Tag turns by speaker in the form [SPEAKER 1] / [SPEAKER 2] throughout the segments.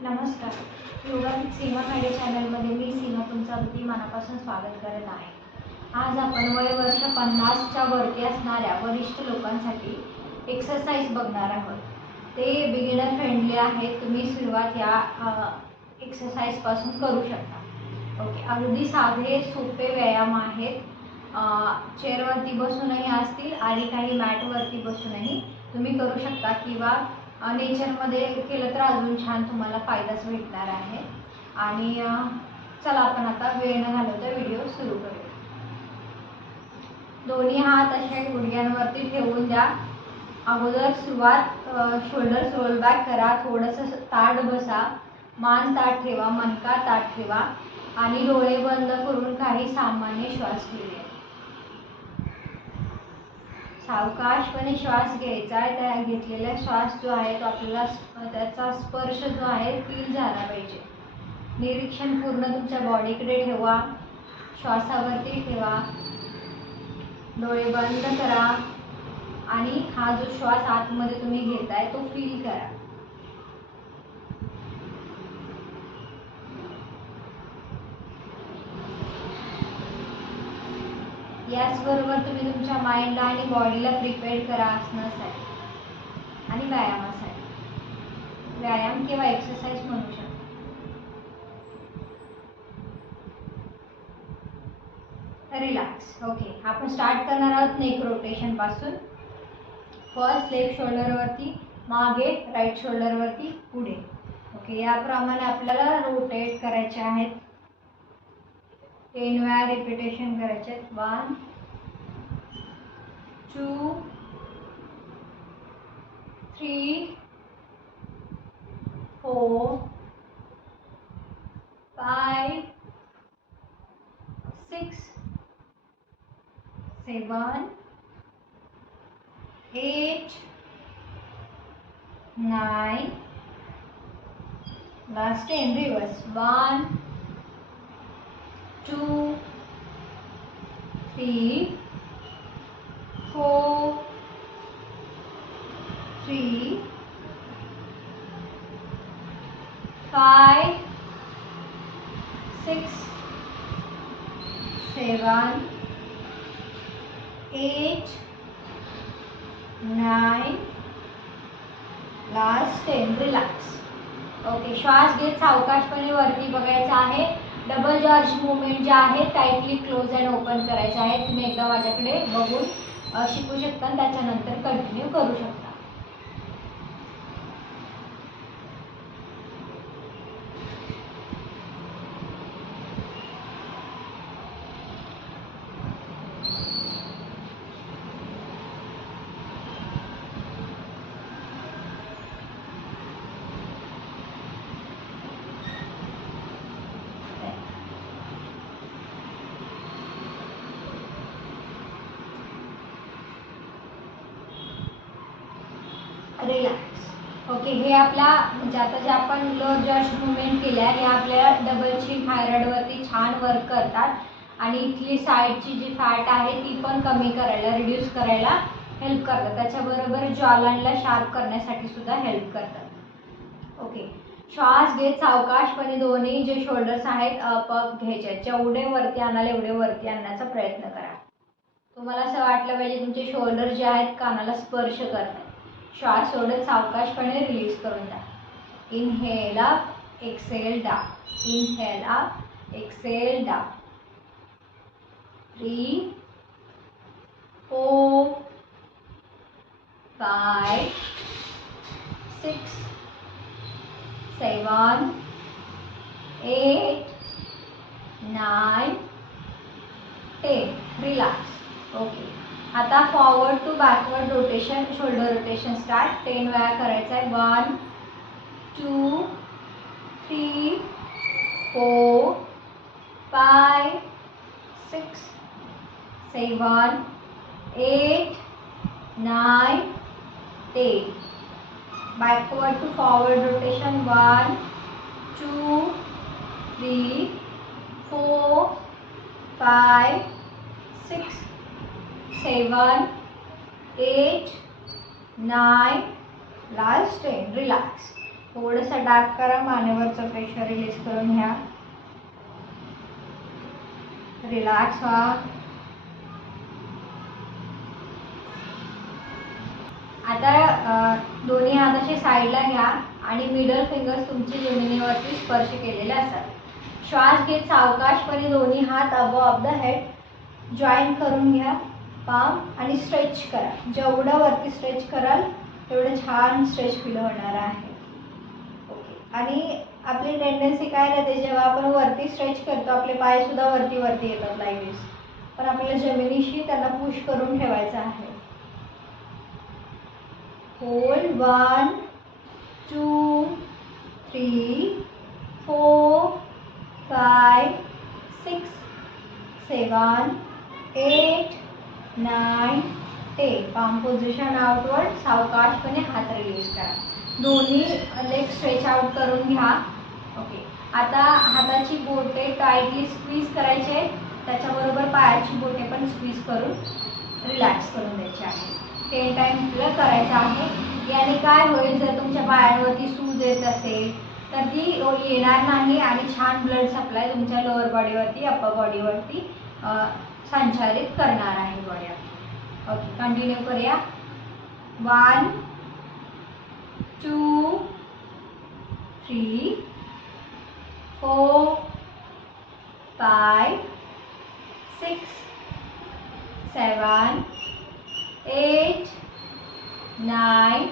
[SPEAKER 1] नमस्कार. योगा सीमा खाडे चॅनलमध्ये मी सीमा तुमचं अगदी मनापासून स्वागत करत आहे. आज आपण वय वर्ष पन्नासच्या वरती असणाऱ्या वरिष्ठ लोकांसाठी एक्सरसाइज बघणार आहोत. ते बिगिनर फ्रेंडली आहेत तुम्ही सुरुवात या एक्सरसाइजपासून करू शकता. ओके अगदी साधे सोपे व्यायाम आहेत. चेअरवरती बसूनही असतील आणि काही मॅटवरती बसूनही तुम्ही करू शकता किंवा नेचरमध्ये केलं तर अजून छान तुम्हाला फायदाच भेटणार आहे. आणि चला आपण आता वेळ न घालवता व्हिडिओ सुरू करूया. दोन्ही हात असे गुडघ्यांवरती ठेवून द्या. अगोदर सुरुवात शोल्डर्स रोल बॅक करा. थोडंसं ताट बसा. मान ताट ठेवा मनका ताट ठेवा. आणि डोळे बंद करून काही सामान्य श्वास घेऊया. सावकाशपणे श्वास घ्यायचा आहे. त्या घेतलेला श्वास जो आहे तो आपल्याला त्याचा स्पर्श जो आहे फील झाला पाहिजे. निरीक्षण पूर्ण तुमच्या बॉडीकडे ठेवा. श्वासावरती ठेवा. डोळे बंद करा. आणि हा जो श्वास आतमध्ये तुम्ही घेताय तो फील करा. याचबरोबर तुम्ही तुमच्या माइंडला आणि बॉडीला प्रिपेअर करा आसनासाठी आणि व्यायामासाठी. व्यायाम किंवा एक्सरसाइज म्हणू शकता. रिलॅक्स ओके आपण स्टार्ट करणार आहोत नेक रोटेशनपासून. फर्स्ट लेफ्ट शोल्डरवरती मागे राईट शोल्डरवरती पुढे. ओके याप्रमाणे आपल्याला रोटेट करायचे आहेत. 10 repetition. રિપીટેશન કરે છે 1 2 3 4 5 6 7 8 9 last in reverse 1 two, three, four, three, five, six, seven, eight, nine, last ten. Relax. Okay श्वास घेत सावकाशपणे वरती बघायचा आहे डबल जॉर्ज मुवमेंट जे आहे टाईटली क्लोज अँड ओपन करायचे आहे. तुम्ही एकदा माझ्याकडे बघून शिकू शकता आणि त्याच्यानंतर कंटिन्यू करू शकता. रिलॅक्स ओके हे आपल्या म्हणजे आता जे आपण लो जॉश मुवमेंट केल्या हे आपल्या डबल चिन थायरॉइडवरती छान वर्क करतात. आणि इथली साईडची जी फॅट आहे ती पण कमी करायला रिड्यूस करायला हेल्प करतात. त्याच्याबरोबर जॉलाईनला शार्प करण्यासाठी सुद्धा हेल्प करतात. ओके श्वास घेत सावकाशपणे दोन्ही जे शोल्डर्स आहेत अप घ्यायचे. जेवढे वरती आणाल एवढे वरती आणण्याचा प्रयत्न करा. तुम्हाला असं वाटलं पाहिजे तुमचे शोल्डर जे आहेत कानाला स्पर्श करतात श्वास सोडत सावकाशपणे रिलीज करून द्या inhale up exhale down inhale up exhale down three four five six seven eight nine ten relax okay आता forward to backward rotation shoulder rotation start ten वेळा करायचं आहे. One two three four five six seven eight nine ten backward to forward rotation one two three four five six seven eight nine last ten relax. थोडंसं dark करा मानेवरचं pressure release करून घ्या. Relax व्हा. आता दोन्ही हात साईडला घ्या आणि मिडल फिंगर्स तुमची जमिनीवरती स्पर्श केलेले असतात. श्वास घेत सावकाशपणे दोन्ही हात अबव द हेड जॉईन करून घ्या. पाम आणि स्ट्रेच करा. जेवढं वरती स्ट्रेच कराल तेवढं छान स्ट्रेच फील होणार आहे. ओके आणि आपली टेंडन्सी काय राहते जेव्हा आपण वरती स्ट्रेच करतो आपले पाय सुद्धा वरती वरती येतात लाईक पण आपल्याला जमिनीशी त्यांना पुश करून ठेवायचं आहे. Hold one two three four five six seven eight nine ten. Palm position outward सावकाशपणे हात रिलीज करा. दोन्ही लेग स्ट्रेच आउट करून घ्या. ओके आता हाताची बोटे टाईटली स्क्वीज करायचे. त्याच्याबरोबर पायाची बोटे पण स्क्वीज करून रिलॅक्स करून द्यायचे आहे. टेन टाईम तुला करायचं आहे. याने काय होईल? जर तुमच्या पायांवरती सूज येत असेल तर ती येणार नाही आणि छान ब्लड सप्लाय तुमच्या लोअर बॉडीवरती अप्पर बॉडीवरती संचालित करणार आहे बॉडी ओके कंटिन्यू करूया. One two three four five six seven eight nine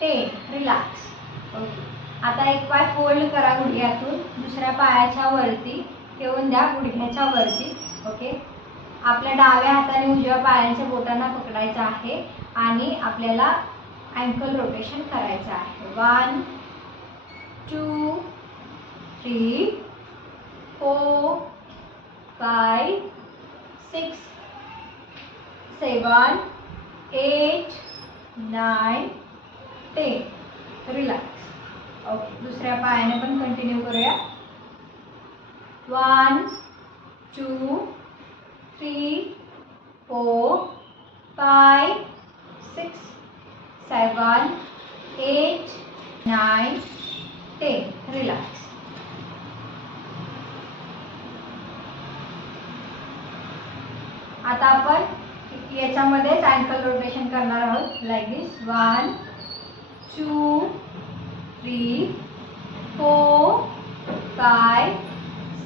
[SPEAKER 1] ten relax okay आता एक पाय फोल्ड करा गुडघ्यातून. दुसऱ्या पायाच्या वरती. ठेवून द्या गुडघ्याच्या वरती. ओके आपल्या डाव्या हाताने उजव्या पायांच्या बोटांना पकडायचं आहे आणि आपल्याला अँकल रोटेशन करायचं आहे. One two three four five six seven eight nine ten relax okay दुसऱ्या पायाने पण कंटिन्यू करूया. One two three four, five six seven eight nine ten. Relax. आता आपण याच्यामध्येच अँकल रोटेशन करणार आहोत like this one two three four five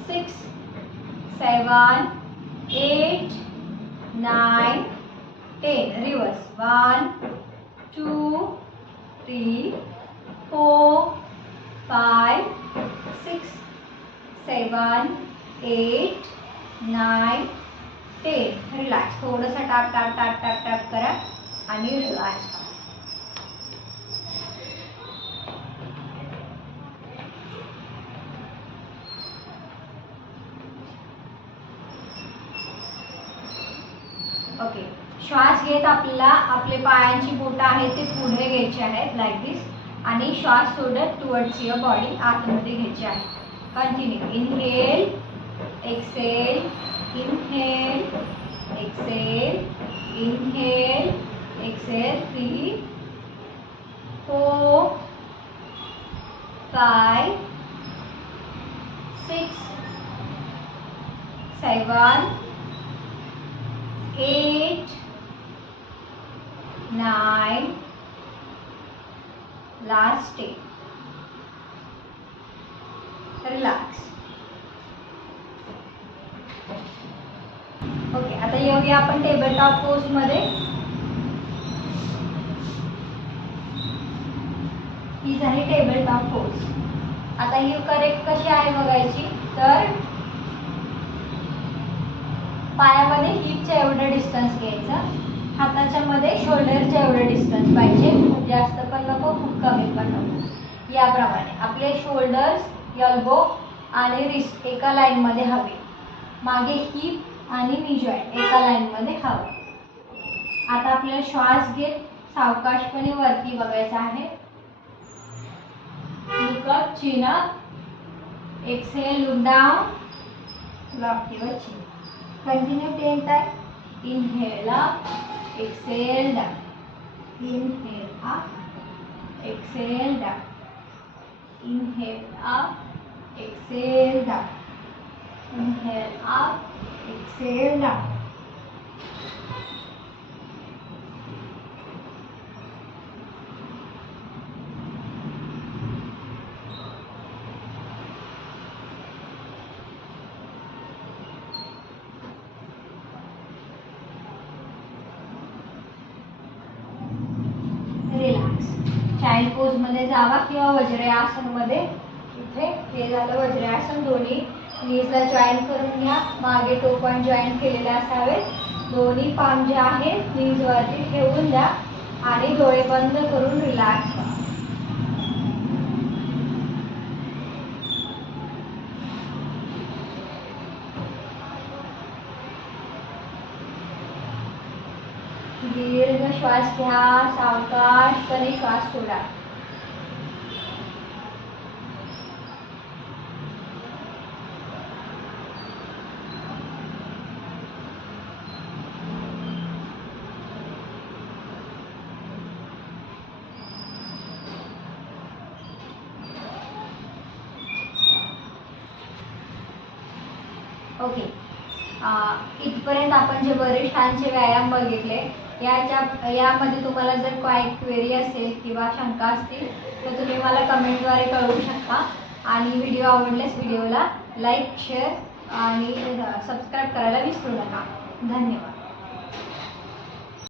[SPEAKER 1] six seven eight nine ten reverse one two three four five six seven eight nine ten relax थोडंसं tap tap tap tap tap करा आणि relax करा okay श्वास घेत आपल्याला आपले पायांची बोटं आहेत ते पुढे घ्यायचे आहेत लाईक दिस आणि श्वास सोडत टुवर्ड्स युअर बॉडी आतमध्ये घ्यायची आहे. Continue inhale exhale inhale exhale inhale exhale three four five six seven eight, nine, last eight. Relax. Okay आता येऊया आपण टेबल टॉप पोजमध्ये ही झाली टेबल टॉप पोज आता ही करेक्ट कशी आहे बघायची तर पायामध्ये हिपच्या एवढं डिस्टन्स घ्यायचं. हाताच्या मध्ये शोल्डरच्या एवढं डिस्टन्स पाहिजे. खूप जास्त पण नको खूप कमी पण नको. याप्रमाणे. आपले शोल्डर्स यल्बो आणि रिस्ट एका लाईनमध्ये हवे. मागे हिप आणि नी जॉईंट एका लाईनमध्ये हवं. आता आपल्याला श्वास घेत सावकाशपणे वरती बघायचं आहे. Look up chin exhale up. Exhale look down. Continue ten times. Inhale up, exhale down. Inhale up, exhale down. inhale up exhale down inhale up exhale down relax child पोजमध्ये जावा किंवा वज्रासनमध्ये. इथे हे झालं वज्रयासन दोन्ही. नीजला जॉईन करून घ्या. मागे टोपण जॉईन केलेले असावे दोन्ही पाम जे आहेत नीज वरती ठेवून द्या. आणि डोळे बंद करून रिलॅक्स व्हा श्वास घ्या सावकाशपणे श्वास सोडा. ओके इथपर्यंत आपण जे वरिष्ठांचे व्यायाम बघितले याच्या यामध्ये तुम्हाला जर काय क्वेरी असेल किंवा शंका असतील तर तुम्ही मला कमेंटद्वारे कळवू शकता. आणि व्हिडिओ आवडल्यास व्हिडिओला लाईक शेअर आणि सबस्क्राईब करायला विसरू नका. धन्यवाद.